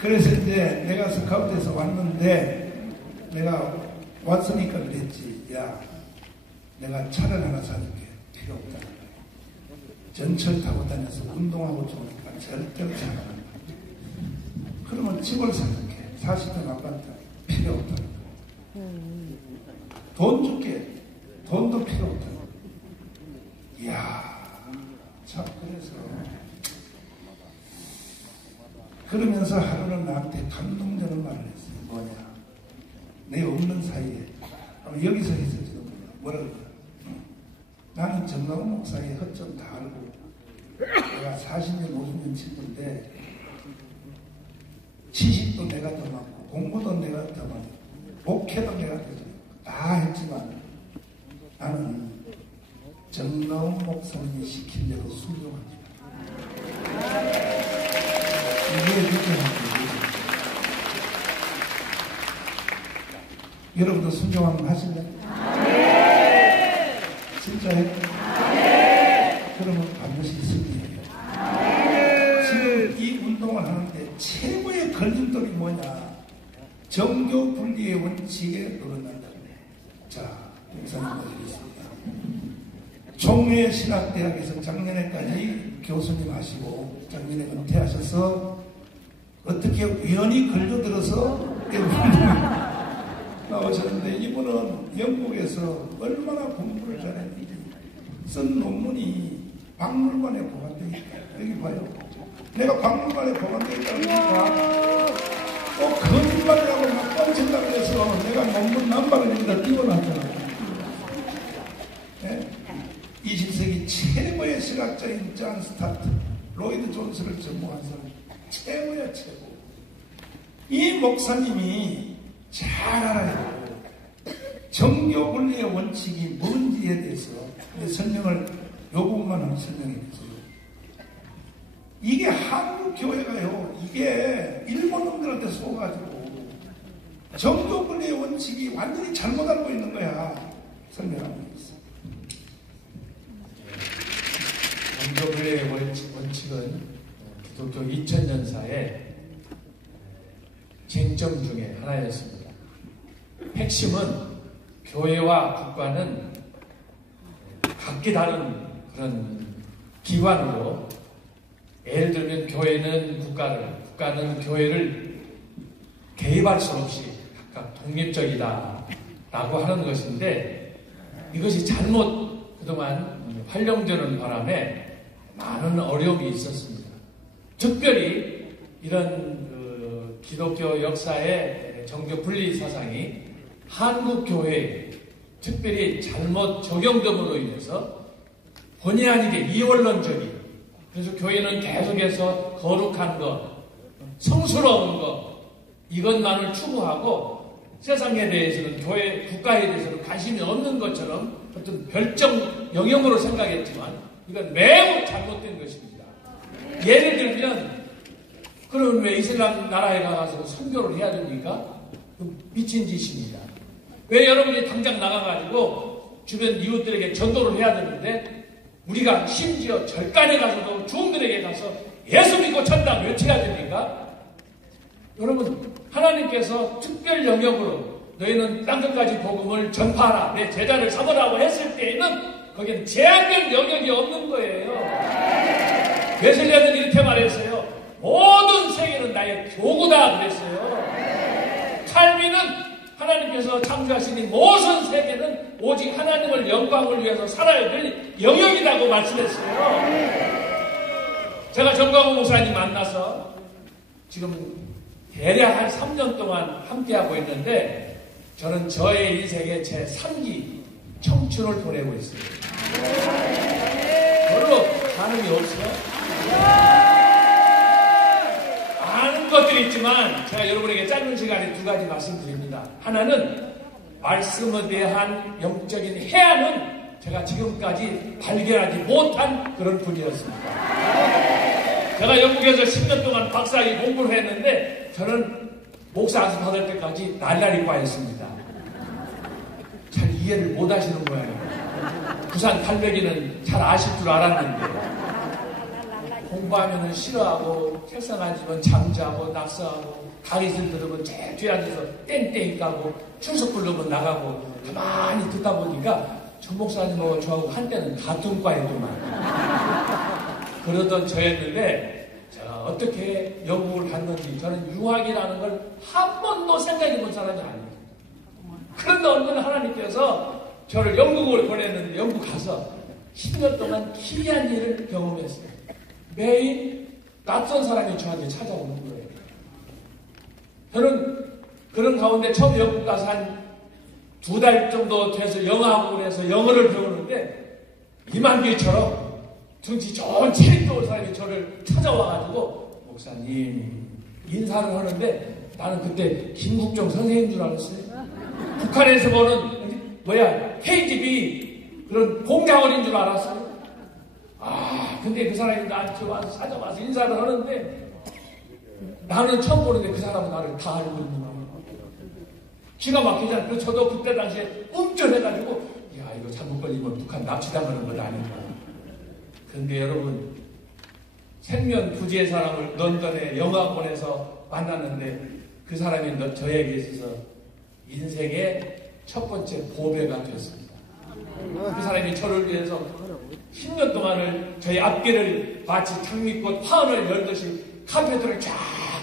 그래서 이제 내가 스카우트에서 왔는데 내가 왔으니까 그랬지. 야, 내가 차를 하나 사줄게. 필요 없다. 전철 타고 다녀서 운동하고 좋으니까 절대로 차가 안 나. 그러면 집을 사줄게. 40평 아파트 필요 없다. 돈 줄게. 돈도 필요 없다. 이야, 참 그래서 그러면서 하루는 나한테 감동적인 말을 했어요. 뭐냐? 내 없는 사이에 아마 여기서 했을지도 몰라. 뭐라고 그래? 나는 정강훈 목사의 허점 다 알고 내가 40년 50년 친구인데 지식도 내가 더 많고 공부도 내가 더 많고 목회도 내가 더 많고 다 했지만 나는 정강훈 목사님이 시킨 대로 순종합니다. 이게 느껴집니다. 여러분도 순종 한번 하실래요? 진짜 해? 그러면 반드시 승리해요. 지금 이 운동을 하는데 최고의 걸림돌이 뭐냐? 정교 분리의 원칙에 어긋난다. 자, 목사님 드리겠습니다. 총회신학대학에서 작년에까지 교수님 하시고 작년에 은퇴하셔서 어떻게 우연히 걸려들어서 나오셨는데 이분은 영국에서 얼마나 공부를 잘했는지 쓴 논문이 박물관에 보관되어 있다. 여기 봐요. 내가 박물관에 보관되어 있다고 하니까 꼭 거짓말을 하고 막 뻥친다고 해서 내가 논문 남발을 여기다 띄워놨잖아요. 네? 20세기 최고의 실학자인 존 스타트, 로이드 존스를 전무한 사람 최고야 최고. 이 목사님이 잘 알아야 돼요. 정교 원리의 원칙이 뭔지에 대해서 설명을 요 부분만 한번 설명해 주세요. 이게 한국 교회가요, 이게 일본 놈들한테 속아가지고 정교 원리의 원칙이 완전히 잘못 알고 있는 거야. 설명하고 있어. 정교 원리의 원칙은 기독교 2000년사의 쟁점 중에 하나였습니다. 핵심은 교회와 국가는 각기 다른 그런 기관으로, 예를 들면 교회는 국가는 교회를 개입할 수 없이 각각 독립적이다 라고 하는 것인데, 이것이 잘못 그동안 활용되는 바람에 많은 어려움이 있었습니다. 특별히 이런 기독교 역사의 정교 분리 사상이 한국 교회에 특별히 잘못 적용됨으로 인해서 본의 아니게 이원론적인, 그래서 교회는 계속해서 거룩한 것, 성스러운 것, 이것만을 추구하고 세상에 대해서는 교회, 국가에 대해서는 관심이 없는 것처럼 어떤 별정 영역으로 생각했지만 이건 매우 잘못된 것입니다. 예를 들면, 그럼 왜 이슬람 나라에 가서 선교를 해야 됩니까? 미친 짓입니다. 왜 여러분이 당장 나가가지고 주변 이웃들에게 전도를 해야 되는데, 우리가 심지어 절간에 가서도 주홍들에게 가서 예수 믿고 천당 외쳐야 됩니까? 여러분, 하나님께서 특별 영역으로 너희는 땅끝까지 복음을 전파하라, 내 제자를 삼으라고 했을 때에는 거기는 제한된 영역이 없는 거예요. 웨슬리는 이렇게 말했어요. 모든 세계는 나의 교구다 그랬어요. 칼빈은 하나님께서 창조하신 모든 세계는 오직 하나님을 영광을 위해서 살아야 될 영역이라고 말씀했어요. 제가 정광훈 목사님 만나서 지금 대략 한 3년 동안 함께하고 있는데, 저는 저의 인생의 제 3기 청춘을 보내고 있습니다. 별로 반응이 없어요? 많은 것들이 있지만 제가 여러분에게 짧은 시간에 두 가지 말씀드립니다. 하나는 말씀에 대한 영적인 해안은 제가 지금까지 발견하지 못한 그런 분이었습니다. 제가 영국에서 10년 동안 박사학위 공부를 했는데 저는 목사 안수 받을 때까지 날라리 과였습니다. 잘 이해를 못 하시는 거예요. 부산 800이는 잘 아실 줄 알았는데, 공부하면 싫어하고 책상 앉으면 잠자고 낙서하고 강의실 들으면 제일 뒤에 앉아서 땡땡이 까고 출석 부르면 나가고 가만히 듣다 보니까 전 목사님하고 저하고 한때는 같은 과에도만 그러던 저였는데 제가 어떻게 영국을 갔는지 저는 유학이라는 걸 한 번도 생각해 본 사람이 아니에요. 그런데 어느 날 하나님께서 저를 영국으로 보냈는데 영국 가서 10년 동안 기이한 일을 경험했어요. 매일 낯선 사람이 저한테 찾아오는 거예요. 저는 그런 가운데 처음 영국 가서 한 2달 정도 돼서 영어학원을 해서 영어를 배우는데 이만기처럼 둥지 좋은 책 좋은 사람이 저를 찾아와가지고 목사님 인사를 하는데 나는 그때 김국종 선생님인 줄 알았어요. 북한에서 보는 KGB 그런 공작원인 줄 알았어요. 근데 그 사람이 나한테 와서 찾아와서 인사를 하는데 나는 처음 보는데 그 사람은 나를 다 알고 있는 거예요. 기가 막히잖아요. 그래서 저도 그때 당시에 움찔해가지고 야 이거 잘못 걸리면 북한 납치당하는 것 아닌가. 그런데 여러분 생면 부지의 사람을 런던의 영화관에서 만났는데 그 사람이 저에게 있어서 인생의 첫 번째 보배가 됐습니다. 그 사람이 저를 위해서 10년 동안을 저희 앞길을 마치 장미꽃 화원을 열듯이 카페트를 쫙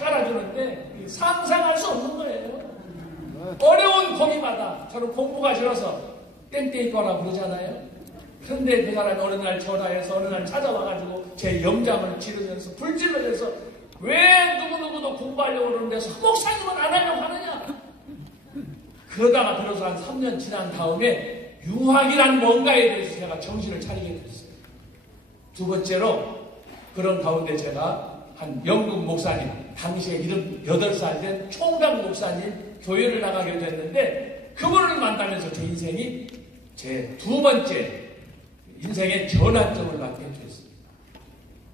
깔아주는데 상상할 수 없는 거예요. 어려운 고비마다 저는 공부가 싫어서 땡땡이 거라 부르잖아요. 그런데 그 사람이 어느 날 전화해서 어느 날 찾아와가지고 제 염장을 지르면서 불질러내서 왜 누구누구도 공부하려고 그러는데 목사님은 안 하려고 하느냐. 그러다가 들어서 한 3년 지난 다음에 유학이란 뭔가에 대해서 제가 정신을 차리게 됐어요. 두 번째로 그런 가운데 제가 한 영국 목사님, 당시에 78살 된 총각 목사님 교회를 나가게 됐는데 그분을 만나면서 제 인생이 제 두 번째 인생의 전환점을 맞게 됐습니다.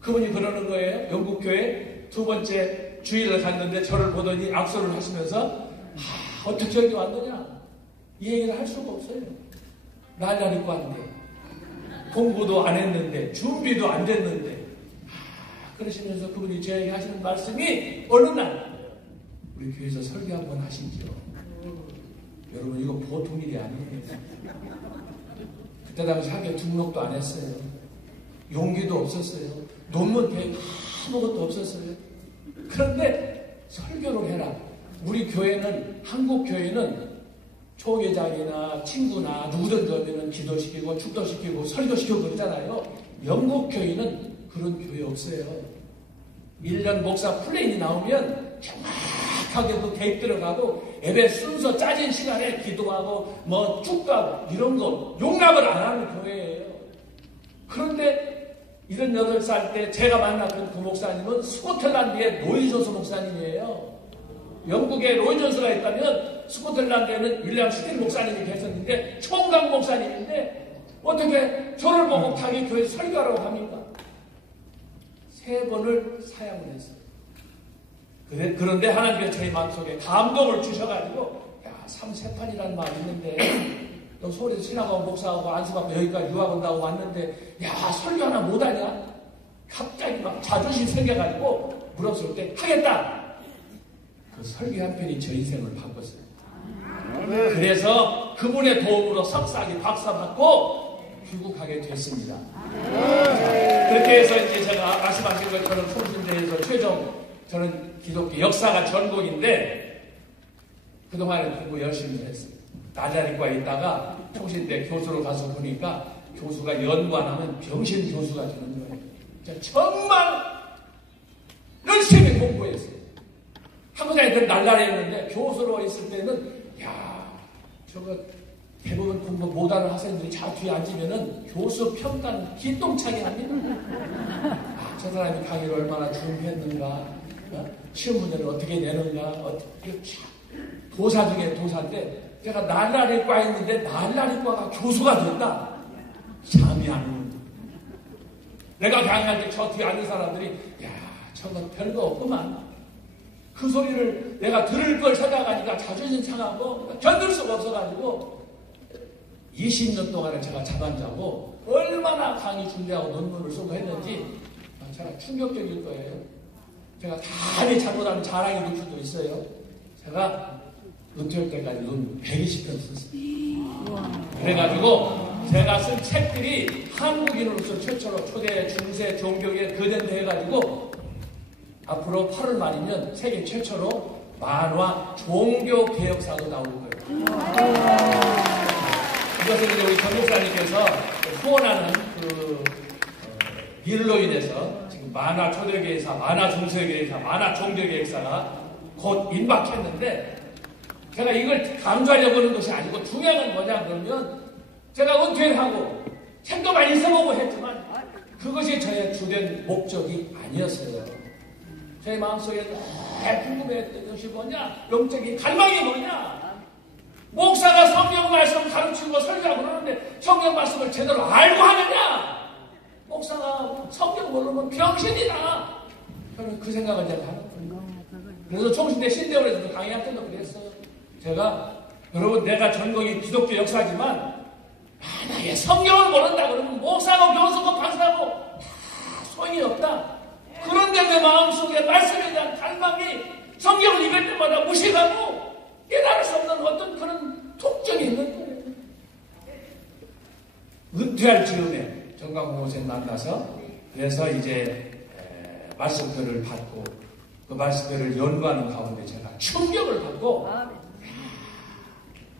그분이 그러는 거예요. 영국 교회 두 번째 주일을 갔는데 저를 보더니 악수를 하시면서 어떻게 여기 왔느냐? 이 얘기를 할 수가 없어요. 날날 입고 왔는데 공부도 안 했는데 준비도 안 됐는데 그러시면서 그분이 저에게 하시는 말씀이 어느 날 우리 교회에서 설교 한번 하시죠. 여러분 이거 보통 일이 아니에요. 그때 당시 학교 등록도 안 했어요. 용기도 없었어요. 논문 계획 아무것도 없었어요. 그런데 설교를 해라. 우리 교회는 한국 교회는 초계장이나 친구나 누구든지 오면은 기도시키고 축도시키고 설교시키고 그러잖아요. 영국 교회는 그런 교회 없어요. 1년 목사 플랜이 나오면 정확하게도 대입 들어가고 예배 순서 짜진 시간에 기도하고 뭐 축도하고 이런 거 용납을 안 하는 교회예요. 그런데 78살 때 제가 만났던 그 목사님은 스코틀랜드의 로이존스 목사님이에요. 영국에 로이존스가 있다면 스코틀랜드에는 윌리엄 스틸 목사님이 계셨는데 총각 목사님인데 어떻게 저를 보고 자기 교회 설교하라고 합니까? 3번을 사양을 했어요. 그런데 하나님께서 저희 마음속에 감동을 주셔가지고 야, 3세판이라는 말이 있는데 너 서울에서 신학하고 목사하고 안수받고 여기까지 유학 온다고 왔는데 야 설교 하나 못하냐? 갑자기 막 자존심 생겨가지고 물었을 때 하겠다. 그 설교 한 편이 저 인생을 바꿨어요. 그래서 그분의 도움으로 석사학위 박사 받고 귀국하게 됐습니다. 그렇게 해서 이제 제가 말씀하신 것처럼 통신대에서 최종 저는 기독교 역사가 전공인데 그동안은 공부 열심히 했어요. 나자리과에 있다가 통신대 교수로 가서 보니까 교수가 연관하면 병신 교수가 되는 거예요. 정말 열심히 공부했어요. 학부장애들 날라리했는데 교수로 있을 때는 야 저거 대부분 공부 못하는 학생들이 저 뒤에 앉으면은 교수 평가는 기똥차게 합니다. 저 사람이 강의를 얼마나 준비했는가, 시험 문제를 어떻게 내는가, 어떻게 도사 중에 도사인데 제가 날라리과 있는데 날라리과가 교수가 됐다. 잠이 안 오는. 내가 강의할 때 저 뒤에 앉은 사람들이 야 저거 별거 없구만. 그 소리를 내가 들을 걸 찾아가니까 자존심 상하고 견딜 수가 없어가지고 20년 동안을 제가 잠 안 자고 얼마나 강의 준비하고 논문을 쓰고 했는지 제가 충격적일 거예요. 제가 다리 잘못하면 자랑이 될 수도 있어요. 제가 은퇴할 때까지 눈 120편 썼어요. 그래가지고 제가 쓴 책들이 한국인으로서 최초로 초대, 중세, 종교계 거대대 해가지고 앞으로 8월 말이면 세계 최초로 만화 종교개혁사도 나올 거예요. 이것을 이제 우리 전 목사님께서 후원하는 일로 인해서 지금 만화 초대계획사, 만화 중세계획사, 만화 종교계획사가 곧 임박했는데 제가 이걸 강조하려고 하는 것이 아니고 중요한 건 뭐냐 그러면 제가 은퇴를 하고 책도 많이 써보고 했지만 그것이 저의 주된 목적이 아니었어요. 제 마음속에 늘 궁금했던 것이 뭐냐? 영적인 갈망이 뭐냐? 목사가 성경 말씀 가르치고 설교하고 그러는데 성경 말씀을 제대로 알고 하느냐? 목사가 성경 모르면 병신이다. 저는 그 생각을 제가 하는 거예요. 그래서 총신대 신대원에서도 강의할 때도 그랬어요. 제가 여러분 내가 전공이 기독교 역사지만 만약에 성경을 모른다 그러면 목사고 교수고 박사고 다 소용이 없다. 그런데 내 마음속에 말씀에 대한 갈망이 성경을 읽을 때마다 무시하고 깨달을 수 없는 어떤 그런 통증이 있는 거예요. 은퇴할 즈음에 정광훈 목사님 만나서 그래서 이제 말씀들을 받고 그 말씀들을 연구하는 가운데 제가 충격을 받고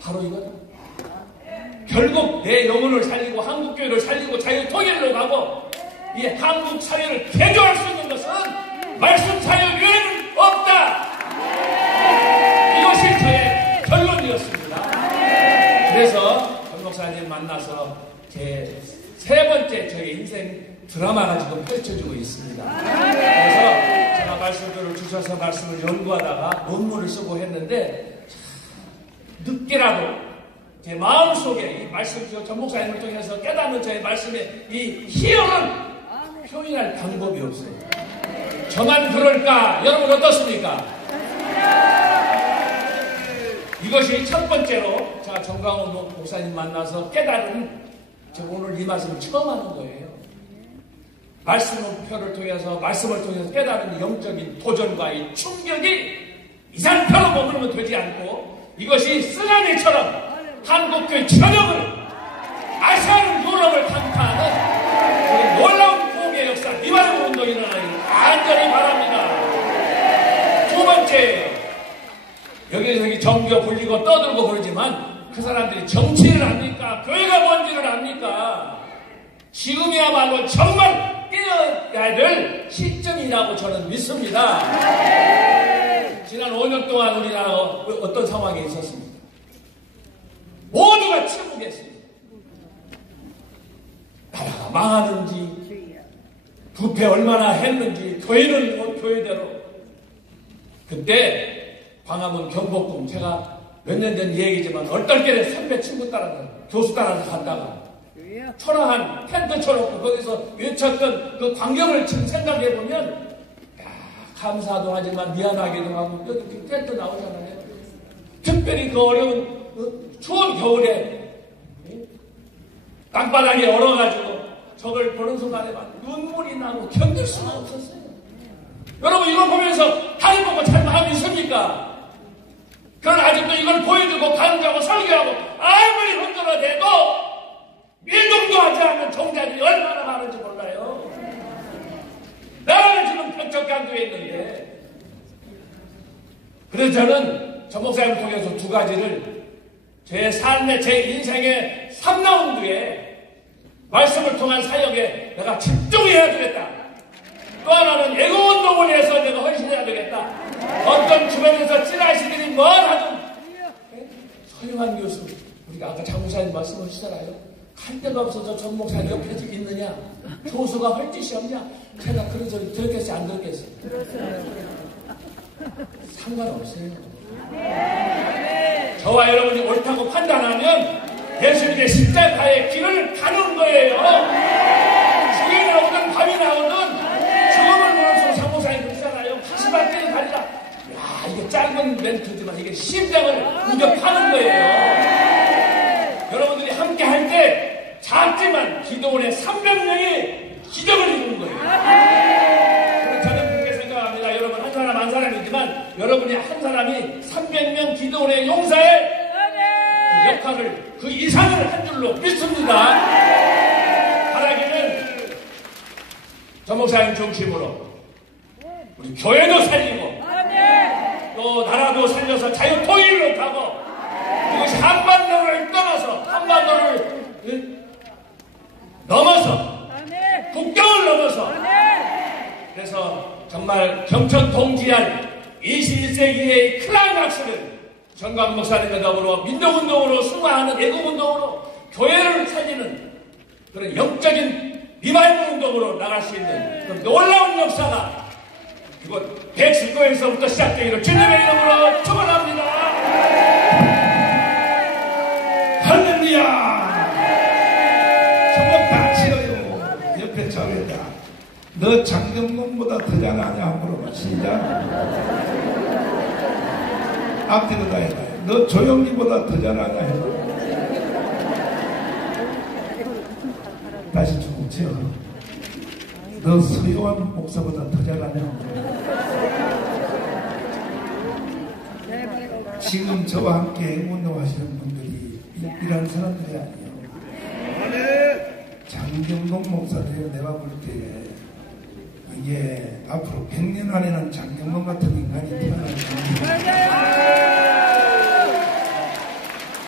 바로 이거다. 결국 내 영혼을 살리고 한국교회를 살리고 자유통일로 가고 이 한국 사회를 개조할 수 있는 것은 말씀 사역 외에는 없다. 이것이 저의 결론이었습니다. 그래서 전 목사님 만나서 제 세 번째 저의 인생 드라마가 지금 펼쳐지고 있습니다. 그래서 제가 말씀들을 주셔서 말씀을 연구하다가 논문을 쓰고 했는데 늦게라도 제 마음속에 이 말씀 전 목사님을 통해서 깨닫는 저의 말씀의 이 희열은 표현할 방법이 없어요. 저만 그럴까? 여러분 어떻습니까? 이것이 첫 번째로 제가 정광훈 목사님 만나서 깨달은 제가 오늘 이 말씀을 처음 하는 거예요. 말씀표를 통해서 말씀을 통해서 깨달은 영적인 도전과 이 충격이 이상표로 머무르면 되지 않고 이것이 쓰나미처럼 한국교회 전역을 아시아는 유럽을 강타하는 놀라운 구원의 역사 리바이벌 운동이 일어나기를 간절히 바랍니다. 두 번째, 여기 정교 불리고 떠들고 그러지만 그 사람들이 정치를 압니까? 교회가 뭔지를 압니까? 지금이야말로 정말 깨어야 될 시점이라고 저는 믿습니다. 지난 5년 동안 우리나라가 어떤 상황에 있었습니까? 모두가 침묵했습니다. 나라가 망하는지 부패 얼마나 했는지 교회는 교회대로 그때 광화문 경복궁 제가 몇 년 전 얘기지만 얼떨결에 선배 친구 따라서 교수 따라서 갔다가 초라한 텐트 쳐놓고 거기서 외쳤던 그 광경을 지금 생각해보면 감사도 하지만 미안하기도 하고 여기 텐트 나오잖아요. 특별히 그 어려운 추운 겨울에 땅바닥에 얼어가지고 저걸 보는 순간에 막 눈물이 나고 견딜 수가 없었어요. 여러분 이걸 보면서 다리 보고 잘 마음이 있습니까? 그러나 아직도 이걸 보여주고 강조하고 설교하고 아무리 흔들어대도 일동도 하지 않는 종자들이 얼마나 많은지 몰라요. 나라는 지금 벽적강도에 있는데 그래서 저는 전 목사님을 통해서 두 가지를 제 삶의 제 인생의 3라운드에 말씀을 통한 사역에 내가 집중해야 되겠다. 또 하나는 애국운동을 위해서 내가 헌신해야 되겠다. 어떤 주변에서 찌라시들이 뭘 하든 서영한 교수 우리가 아까 장 목사님 말씀하시잖아요. 갈 데가 없어서 전 목사님 옆에 있느냐 교수가 할 짓이 없냐 제가 그런 소리 들었겠어요 안 들었겠어요? 들었어요. 상관없어요. 저와 여러분이 옳다고 판단하면 예수님의 십자가의 길을 가는 거예요. 죽이 나오든 밤이 나오든 죽음을 무너서 장목사님 그러잖아요. 가시밭길을 가리라. 야 이게 짧은 멘트지만 이게 심장을 공격하는 거예요. 여러분들이 함께 할 때 작지만 기도원의 300명이 기적을 이루는 거예요. 하지만 여러분이 한 사람이 300명 기도원의 용사의 그 역할을 그 이상을 한 줄로 믿습니다. 바라기는 전 목사님 중심으로 우리 교회도 살리고 또 나라도 살려서 자유통일로 가고 이것이 한반도를 떠나서 한반도를 넘어서 국경을 넘어서 그래서 정말 경천 동지한 21세기의 클라이막스를 정광 목사님과 더불어 민족운동으로 승화하는 애국운동으로 교회를 살리는 그런 영적인 리바이벌 운동으로 나갈 수 있는 그런 놀라운 역사가 이곳 백스코에서부터 시작되기를 주님의 이름으로 축원합니다. 할렐루야. 손목 다 치어요. 옆에 저기다 너 장경동보다 더 잘하냐 물어봐. 시작. 앞뒤로 다 해봐. 너 조영기보다 더 잘하냐 해봐. 다시 쭉 치어. 너 서요한 목사보다 더 잘하냐. 지금 저와 함께 행운동하시는 분들이 이런 사람들이 아니에요. 장경동 목사들이 내가 볼 때 이게 앞으로 100년 안에는 장경동 같은 인간이 태어날 겁니다.